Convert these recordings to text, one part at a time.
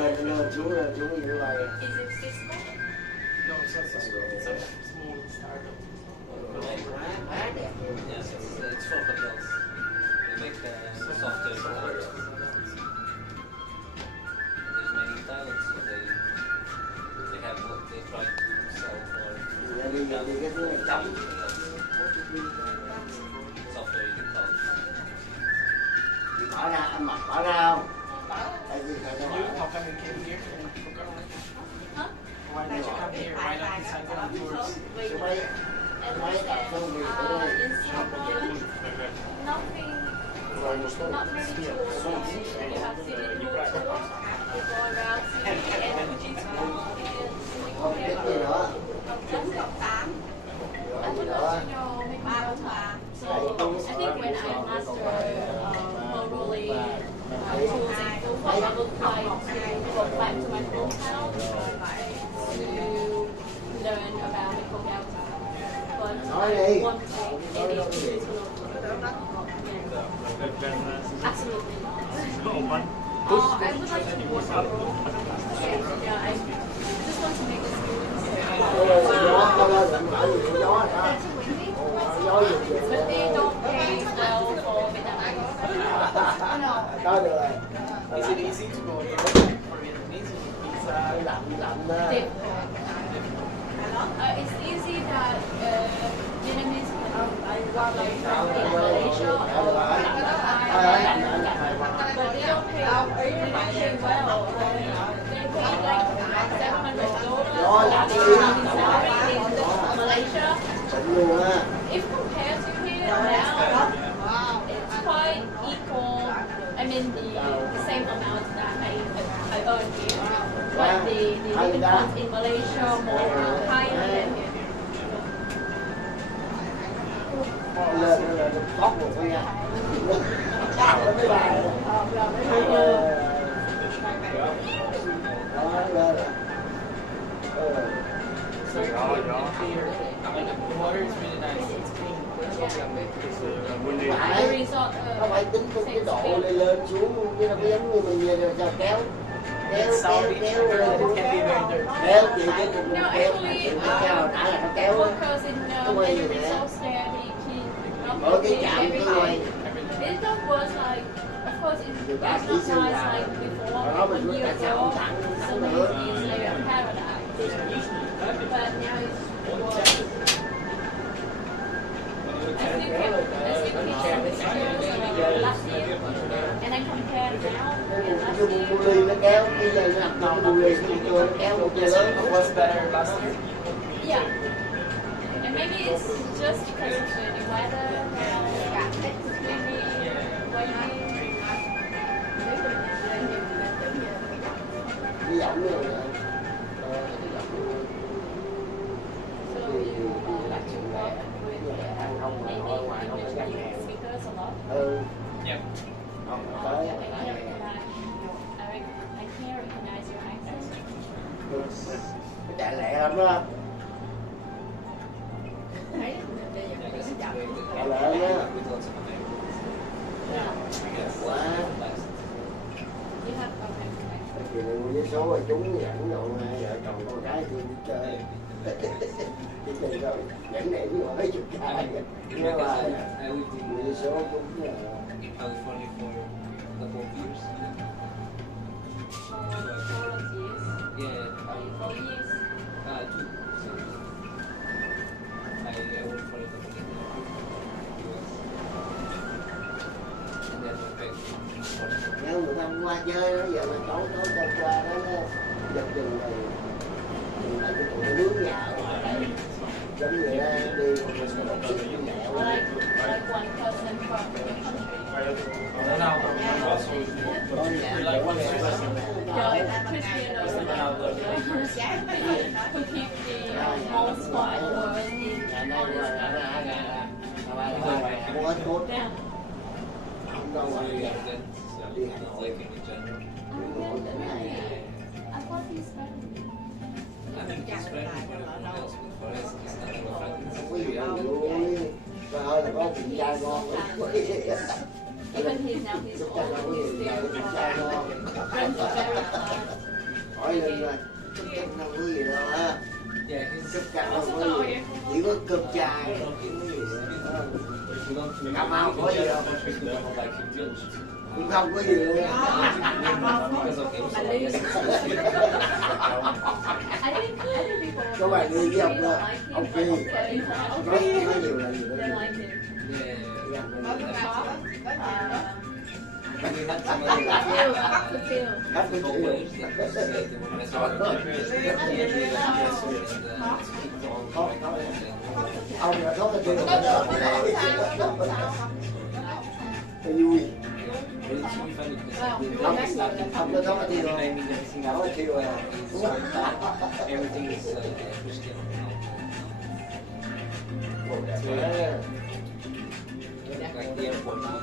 lên xuống như vậy. Is it Cisco? No, it's not Cisco. It's a small startup. Quá đẹp luôn. Yes, it's for hotels. They make software for hotels. There's many in Thailand, so they have what they try to sell for. Đi cái thứ này cấm. Software you can call. Chị bỏ ra, anh mặc bỏ ra không? Tại vì thầy nó You, bảo. how come you came here and forgot? Huh? Why did you come here? Why not decide to go on tours? Chị bay, máy tập xong thì ở đây. In Singapore, nothing, not many tours. You have city tours, you go around city and Fujitsu. Không biết gì nữa. Just got tám. I would love to know maybe more time. So I think when I master globally tools and tools, what I would like to go back to my hometown to learn about Mekong Delta. But I want to take it to absolutely not. I would like to work abroad. Yeah, I just want to make experience. But they don't pay well for Vietnamese. Có được. Is it easy to go to for Vietnamese? It's It's easy that Vietnamese like from Malaysia or but they don't pay well. They pay like $700 in Malaysia. Luôn á. If compared to here now, it's quite equal. I mean the same amount that I earn here, but the living cost in Malaysia more higher than here. Lên bóc một cái nha. Đó mấy bài. Đó lên. so clear. The water is really nice. It's clean. The resort, Nó phải tính cái độ lên xuống chứ nó có giống như mình về rồi kéo It's Saudi, kéo it can be very dirty. kéo chị cái cũng no, kéo actually, kéo đã là nó kéo workers in many resorts there, they clean mỗi cái chạm every cứ quay day. It's not worse like, of course, it's not nice like before, like 1 year ago. So it's like a paradise. But now it's worse. I still keep pictures last year, and I compare now and last cái year. bu ly nó kéo cái dây nó nằm trong bu ly cái nó kéo một dây lớn It was better last year. Yeah. And maybe it's just because of the weather now. It's maybe windy. cái giọng như là So you like to work with ăn không mà ngồi ngoài không phải gắn English hàng speakers a lot. Yep. không I tới can't recognize your accent. nó chạy lẹ lắm đó Yeah, I guess it's very good. chạy lẹ đó With lots of Americans. Yeah. I guess. quá Last. You have a connection. thì với số là chúng dẫn rồi hai vợ chồng con gái tôi đi chơi đi chơi rồi dẫn để với mấy chục cái nghe Because là I lived in với số cũng là California for a couple of years. For 4 years. Yeah, 4 years. two. So I worked for a company in the US. And then went back to nếu người ta không qua chơi đó giờ mà tối tối qua đó giật chừng rồi lại cái tụi nướng nhà ở ngoài đây giống như đó đi một mẹo Or like one person from the country. Ronaldo also có nhà like one Yeah, Cristiano Ronaldo, who keep the most spot in the world in nhà all đây this mua hết cốt Yeah. không đâu It's mà really nhà intense. So it's like in general. mỗi tỉnh này I thought he's friendly. I think it's friendly for everyone else, but for us, it's not our friends. không có gì đâu vui trời ơi là có chuyện trai ngon Even he's now he's old, he's still friends very hard. hỏi lên rồi cơm canh không có gì đâu á. Yeah, Cơm canh không có gì, chỉ có cơm chai. Cà mau có gì đâu, cũng không có gì luôn. Có bài đi với ông Phi, nói nhiều là gì đó. Hết cái ông là có cái chuyện vui. Không có có cái chuyện nào có chuyện everything is Christian. Like the airport now,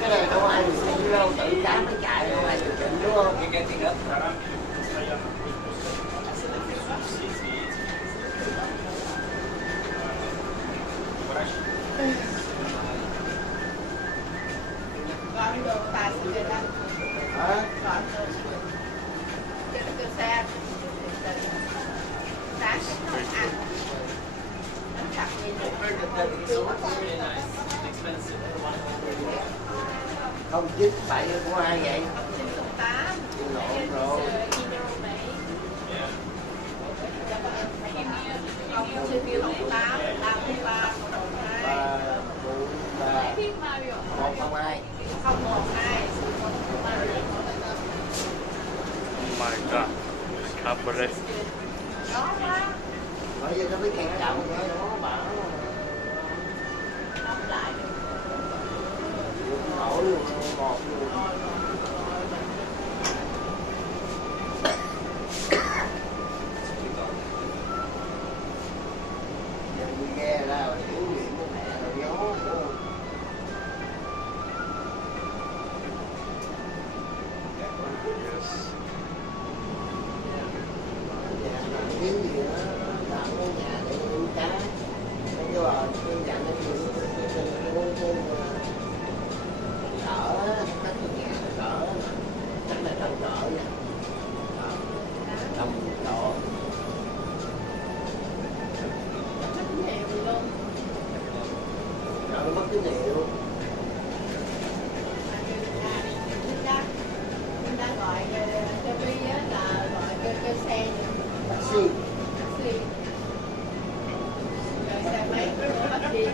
cái này đâu ai được đâu, tự cám mới chạy đâu ai được chỉnh đúng không? You're getting up. Còn đồ tài sự về đó. Hả? Còn đồ cái xe sáng nó ăn nó chặt gì Không 97 của ai vậy? 8 Lộn rồi. không 8 33 Ba, bốn, ba, một không ai. 012 Oh my god, Cabaret. đó quá Bây giờ nó biết kẹt chậm rồi nó bảo không lại được nổi luôn một luôn. Giờ đi nghe ra rồi hiểu nghiệm của mẹ rồi gió nữa. Yes. Cái gì đó làm ở nhà để nuôi cá. Cái bò cái dặn nó sợ khách trong nhà sợ chắc là trong cỡ nha. Trong độ nhiều luôn sợ mất cái liệu. Mình đang gọi cho Bi á là gọi cho xe Taxi. taxi rồi xe máy nó bắt đi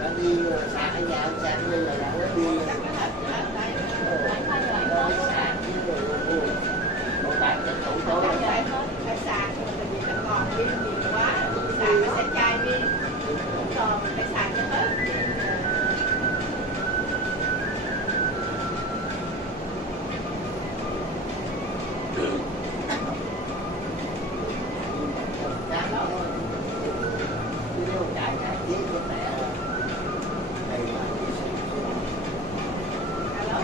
Đã đi sạc ở nhà ông sạc lên là đã đi chắc nó hết tại sạc chứ rồi một bạn tranh thủ tối phải sạc rồi vì nó còn pin nhiều quá sạc nó sẽ chai pin rồi mình phải sạc cho hết cám đó chứ nếu chạy chạy giết với mẹ đây là alo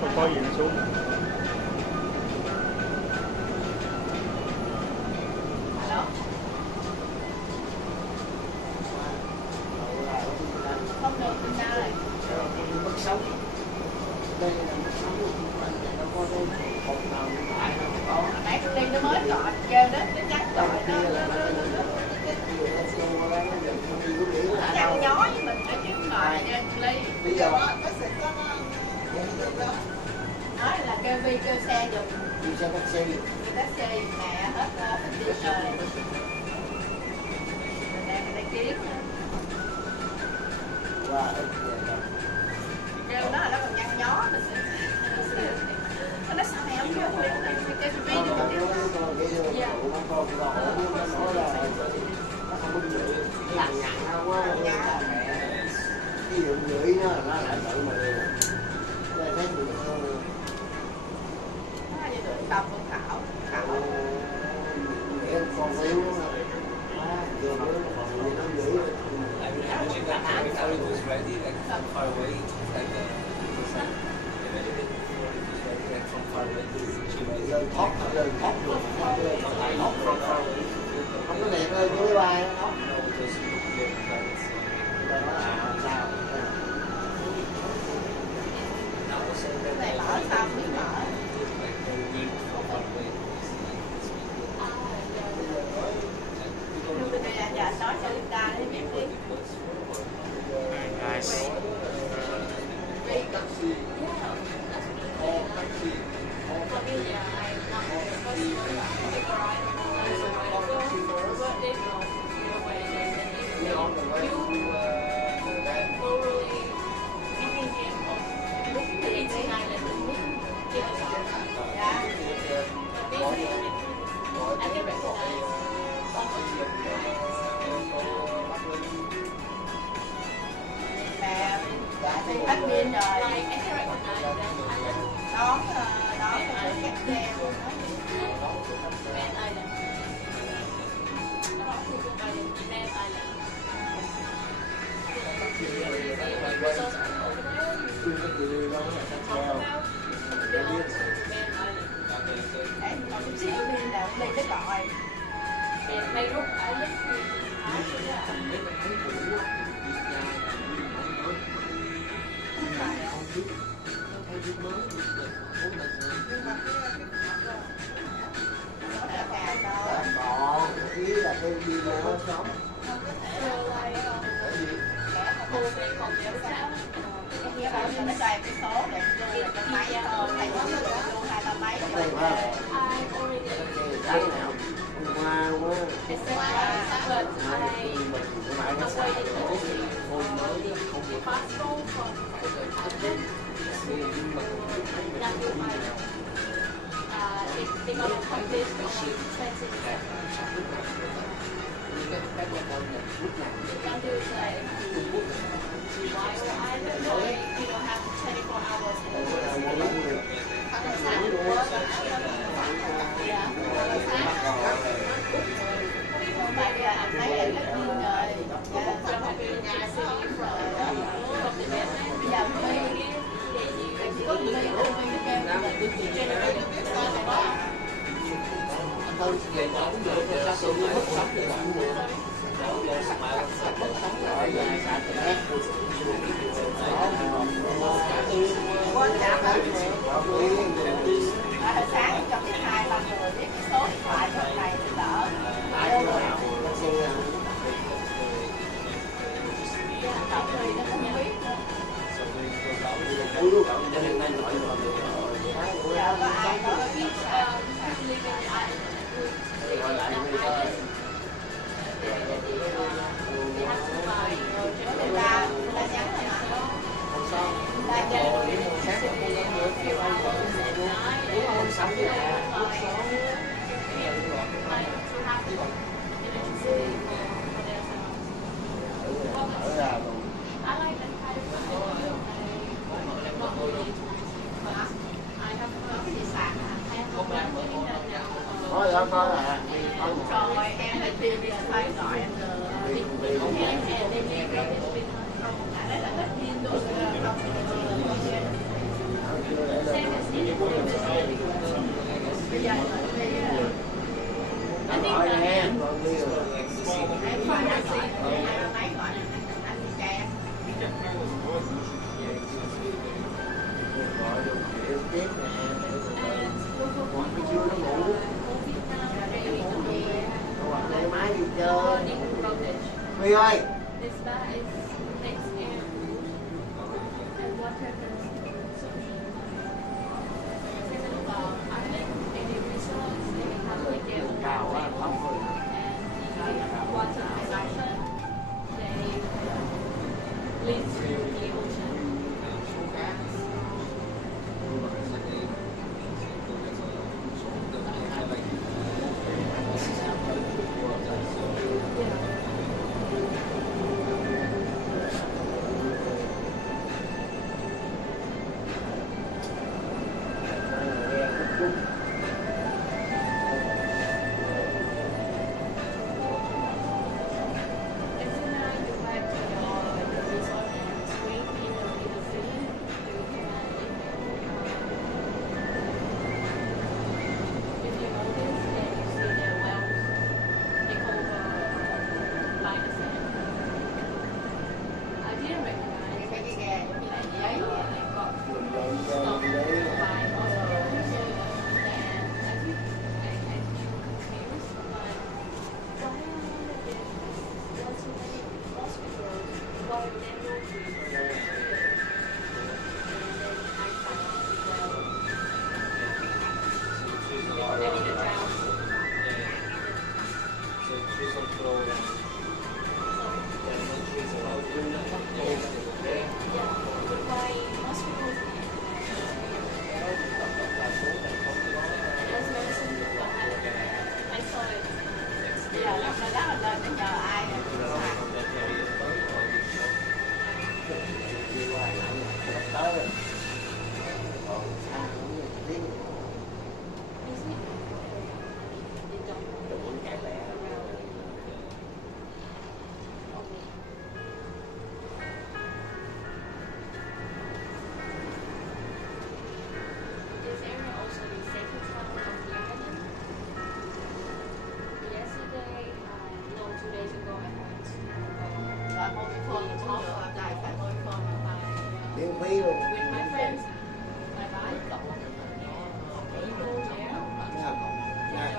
Không có gì nó xuống. alo không được mình ra rồi mức sống. Đây là mức sống của mình, nó có cái hộp nào điện thoại đâu có. nãy tôi đi nó mới gọi chơi đó nó nhắn Trong gọi kia nó là nó nhăn nhó với mình đó chứ ngồi trên ly bây giờ nói là kêu Vi kêu xe giùm đi xe taxi đi taxi mẹ hết đi rồi mẹ người ta kiếm qua ít kêu nó là nó còn nhăn nhó mình nó nói sao mẹ không kêu Vi kêu Vi đi lằng nhằng đâu quá ví dụ gửi nó lại tự mà thấy mình đọc một khảo khảo far away, it's like imagine it like from far away to Chile. Lên thoát luôn, thoát From far away. không có đẹp ơi dưới bay nó thoát. No, just get planets. Sao? Now also Cái that này mở xong mới mở. like the wind from far away is Nhưng bên này giờ nói cho Linda để biết đi. Guys. Mẹ đã đi hết pin rồi. Đón đón cái cáp treo luôn đó. Để còn chút xíu pin là lên cái gọi. Nó đã cạn rồi. Còn ý là cái đi nó sống. Em nghe bảo nó xoay cái số để vô là cái máy thôi. Thầy có vô 2-3 máy Đây rồi. mà sáng nào qua quá mãi nó xài hôn mới không được They got a complete machine transit. Don't do it like I don't know, have 24 hours. Yeah. Tại vì anh thấy em hết pin rồi. Bây giờ pin chỉ có pin của pin cái hơn về đó cũng được sao tôi mất sống được mất sống rồi dài sạch hết quan trọng là hồi sáng cho cái 2-3 người biết cái số điện thoại của thầy thì đỡ. Đọc thì nó không biết nữa. Giờ có ai có biết sao? Người ta nhắn là Thôi đó coi là rồi em hết pin thì phải gọi em đấy là hết pin rồi. Bây giờ I think that em phải là gọi máy gọi là anh đi cha. gọi được chuyện tiếp nè còn cái chưa nó ngủ hoặc lấy máy đi chơi Huy ơi this bag is next air and water consumption. Unlike any resource, they have like their own cào á label, lắm thôi and water consumption they lead to the ocean.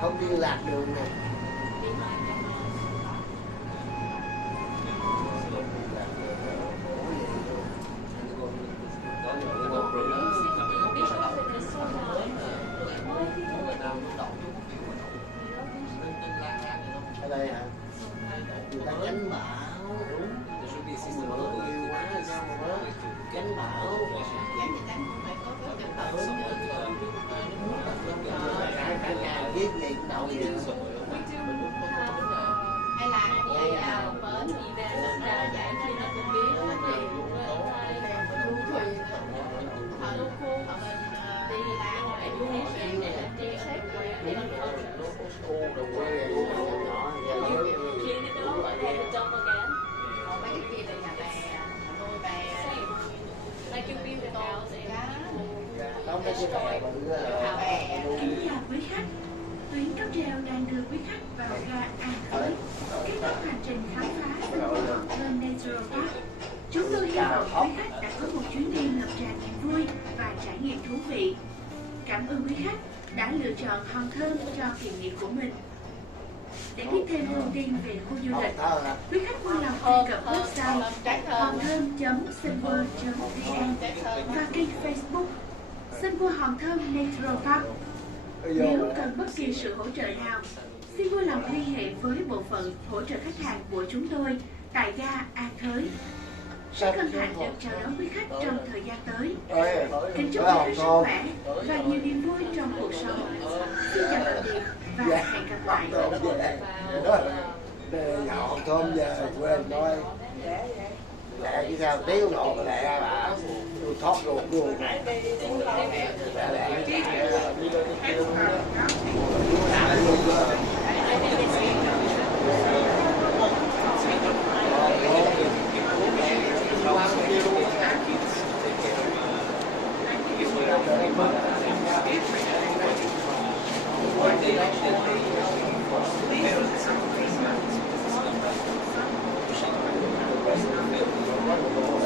không liên lạc được nè. Ở đây hả? Người ta tránh bão. Nhiều quá sao mà nó tránh bão. Cả nhà viết gì cũng đậu vậy. Hay là vậy à, bến gì về mình ra dạy khi nó cũng biết nó gì họ luôn khu đi ngoài education này là đi xếp thì nó khi nó có gọi là trong again còn mấy cái kia là nhà bè, nuôi bè, like you build the house and Đó mấy cái bè bự là bè. Kính chào quý khách, tuyến cáp treo đang đưa quý khách vào ga An Thới, kết thúc hành trình khám phá sân vườn Hòn Thơm Natural Park. Chúng tôi hy vọng quý khách đã có một chuyến đi ngập tràn niềm vui và trải nghiệm thú vị. Cảm ơn quý khách đã lựa chọn Hòn Thơm cho kỳ nghỉ của mình. Để biết thêm thông tin về khu du lịch, quý khách vui lòng truy cập website honthom.sunworld.vn và kênh Facebook Sunworld Hòn Thơm Natural Park. Nếu cần bất kỳ sự hỗ trợ nào, xin vui lòng liên hệ với bộ phận hỗ trợ khách hàng của chúng tôi tại ga An Thới. Rất hân hạnh được chào đón quý khách trong thời gian tới. Kính chúc quý khách sức khỏe và nhiều niềm vui trong cuộc sống. Xin chào tạm biệt và hẹn gặp lại. Nhậu thơm về quên nói lẹ chứ sao tiếu nổ lẹ bà tôi thoát ruột luôn này Thank you.